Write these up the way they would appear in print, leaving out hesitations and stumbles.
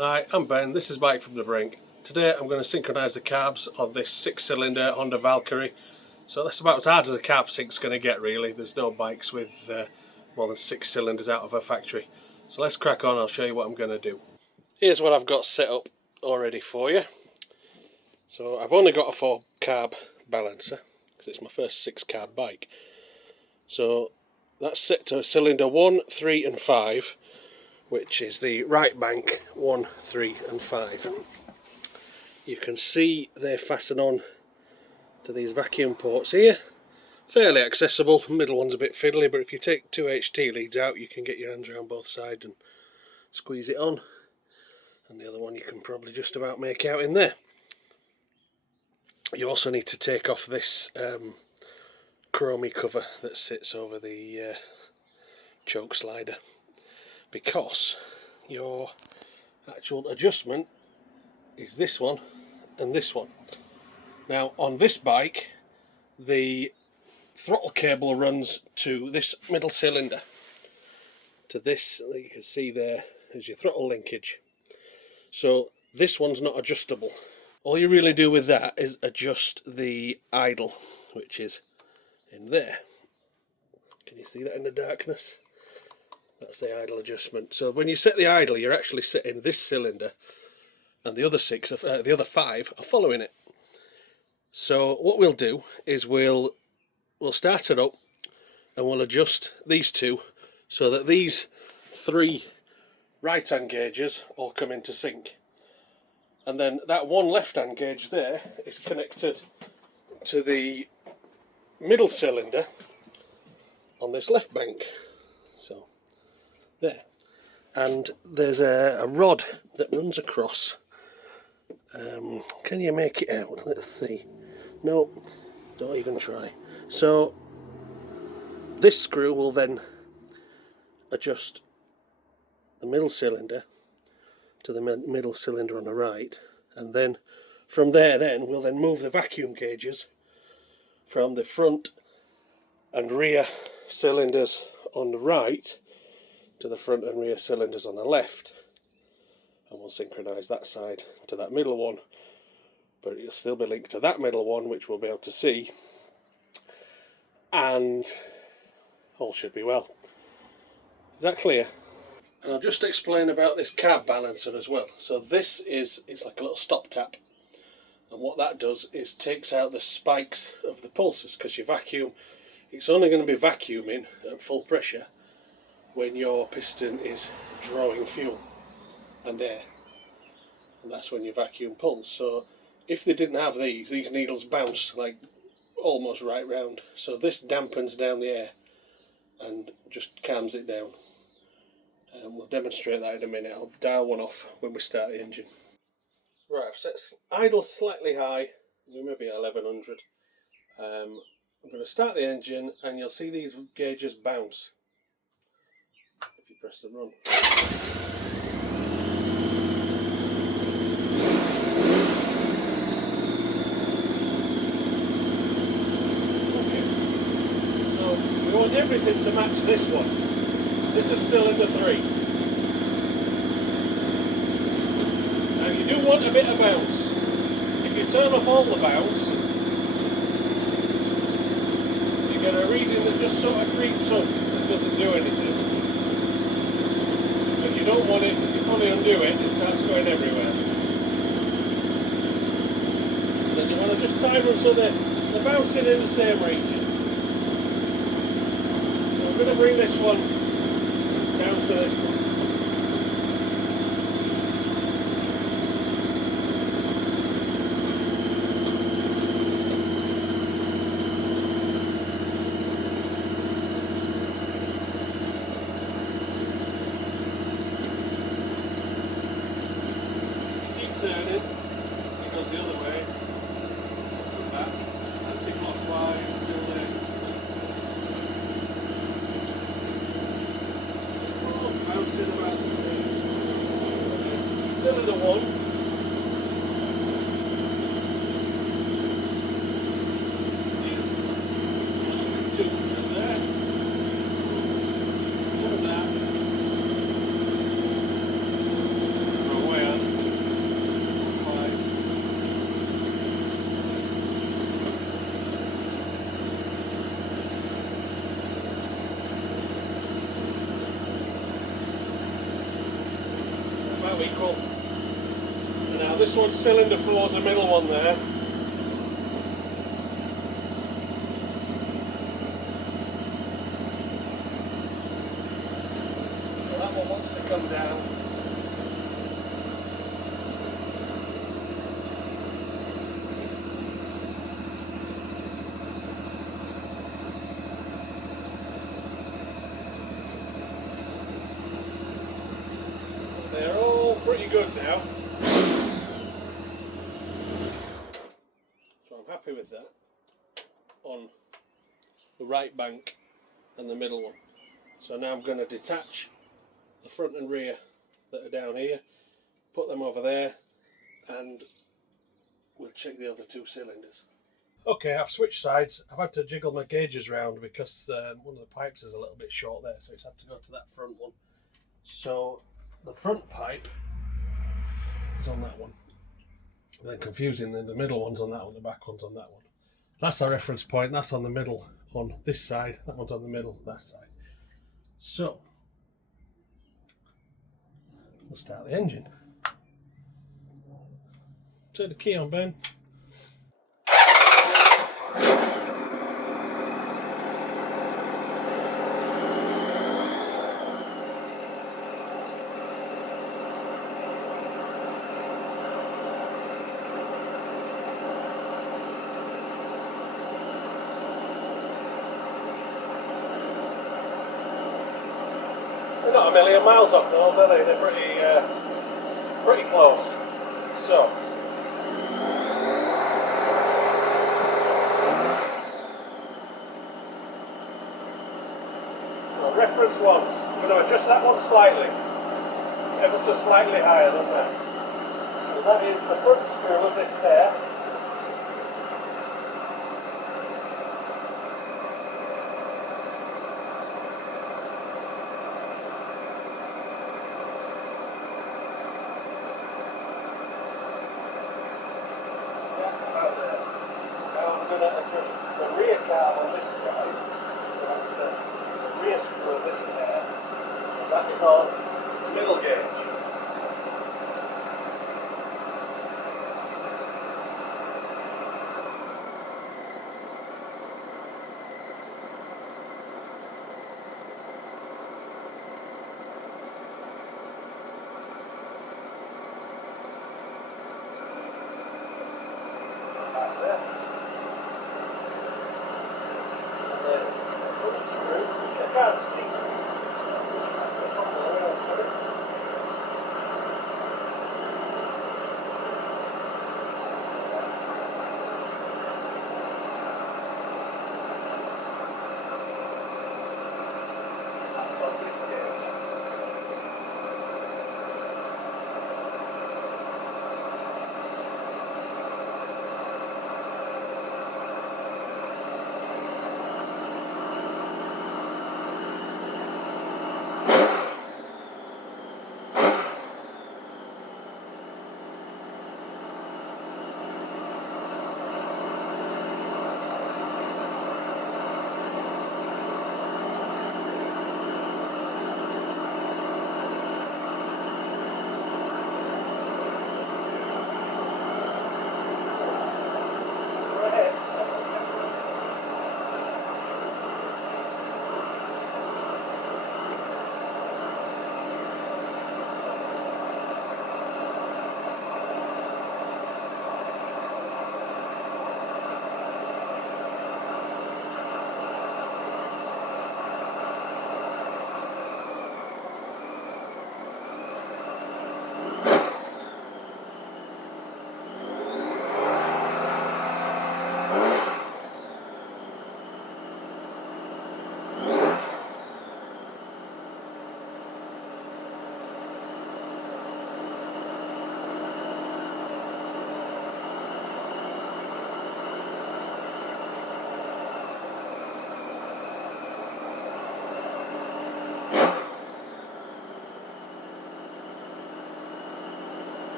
Hi, I'm Ben, this is Bike from the Brink. Today I'm going to synchronise the carbs on this 6-cylinder Honda Valkyrie. So that's about as hard as a carb sync's going to get really. There's no bikes with more than 6 cylinders out of a factory. So let's crack on, I'll show you what I'm going to do. Here's what I've got set up already for you. So I've only got a 4 carb balancer because it's my first 6 carb bike. So that's set to cylinder 1, 3 and 5. Which is the right bank 1, 3 and 5. You can see they fasten on to these vacuum ports here. Fairly accessible, the middle one's a bit fiddly, but if you take 2 HT leads out you can get your hands around both sides and squeeze it on. And the other one you can probably just about make out in there. You also need to take off this chromey cover that sits over the choke slider, because your actual adjustment is this one and this one. Now on this bike the throttle cable runs to this middle cylinder, to this that you can see there is your throttle linkage. So this one's not adjustable. All you really do with that is adjust the idle, which is in there. Can you see that in the darkness? That's the idle adjustment. So when you set the idle, you're actually setting this cylinder, and the other 5 are following it. So what we'll do is we'll start it up, and we'll adjust these two so that these 3 right-hand gauges all come into sync. And then that one left-hand gauge there is connected to the middle cylinder on this left bank. So there, and there's a rod that runs across. Can you make it out? Let's see. No, don't even try. So this screw will then adjust the middle cylinder to the middle cylinder on the right, and then from there we'll then move the vacuum gauges from the front and rear cylinders on the right to the front and rear cylinders on the left, and we'll synchronise that side to that middle one, but it'll still be linked to that middle one, which we'll be able to see, and all should be well. Is that clear? And I'll just explain about this carb balancer as well. So this it's like a little stop tap, and what that does is takes out the spikes of the pulses, because your vacuum, it's only going to be vacuuming at full pressure when your piston is drawing fuel and air, and that's when your vacuum pulls. So if they didn't have these needles bounce like almost right round, so this dampens down the air and just calms it down. And we'll demonstrate that in a minute. I'll dial one off when we start the engine. Right, I've set idle slightly high, maybe 1100. I'm going to start the engine and you'll see these gauges bounce if you press the run. Okay, so we want everything to match this one. This is cylinder 3. Now you do want a bit of bounce. If you turn off all the bounce, you get a reading that just sort of creeps up and doesn't do anything. But you don't want it, if you fully undo it, it starts going everywhere. Then you want to just time them so they're bouncing in the same region. So I'm going to bring this one down to this one. Turning, it goes the other way, come back, anti-clockwise, still there. Oh, bouncing about the same. Cylinder 1. Is 2 and there. Turn that. Wrong way, them equal. And now this one's cylinder 4's the middle one there. So that one wants to come down. They're all pretty good now. So I'm happy with that on the right bank and the middle one. So now I'm going to detach the front and rear that are down here, put them over there, and we'll check the other two cylinders. Okay, I've switched sides. I've had to jiggle my gauges round because one of the pipes is a little bit short there, so it's had to go to that front one. So the front pipe is on that one. Then confusing, then the middle one's on that one, the back one's on that one. That's our reference point, that's on the middle on this side, that one's on the middle that side. So we'll start the engine. Turn the key on, Ben. They're not a million miles off those, are they? They're pretty close. So reference ones. I'm going to adjust that one slightly. It's ever so slightly higher than that. So that is the front screw of this pair. I'm going to adjust the rear carb on this side, so that's the rear screw of this pair, and that is on middle gauge. Back there. I can't see.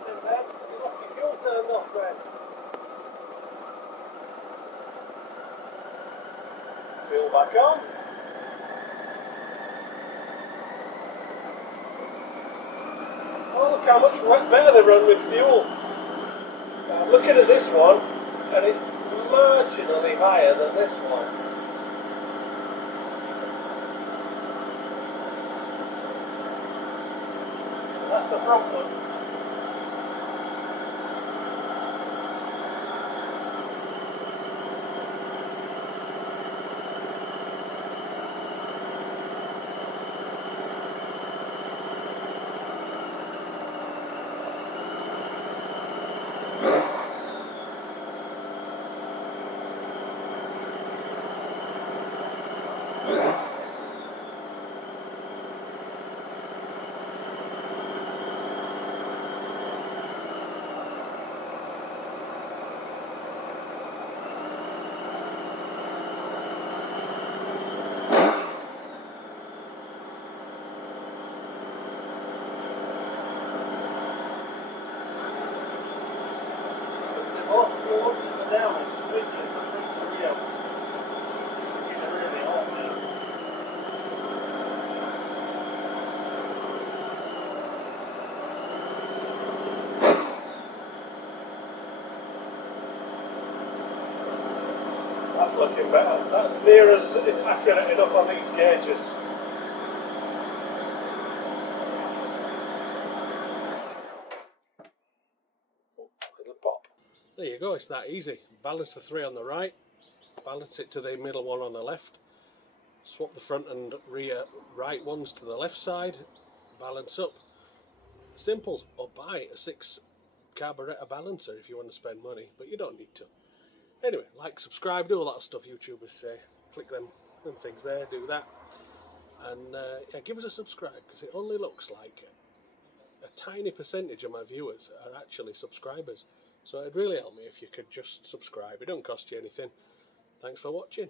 happening, Ben? You left your fuel turned off, Ben. Fuel back on. Oh, look how much better they run with fuel. I'm looking at this one, and it's marginally higher than this one. That's the front one. Down and switch it to the real. It's getting really hot now. That's looking better. That's near as it's accurate enough on these gauges. Little pop. There you go, it's that easy. Balance the 3 on the right, balance it to the middle one on the left, swap the front and rear right ones to the left side, balance up. Simples, or buy a 6 carburetor balancer if you want to spend money, but you don't need to. Anyway, like, subscribe, do a lot of stuff YouTubers say. Click them things there, do that. And yeah, give us a subscribe, because it only looks like a tiny percentage of my viewers are actually subscribers. So it'd really help me if you could just subscribe. It don't cost you anything. Thanks for watching.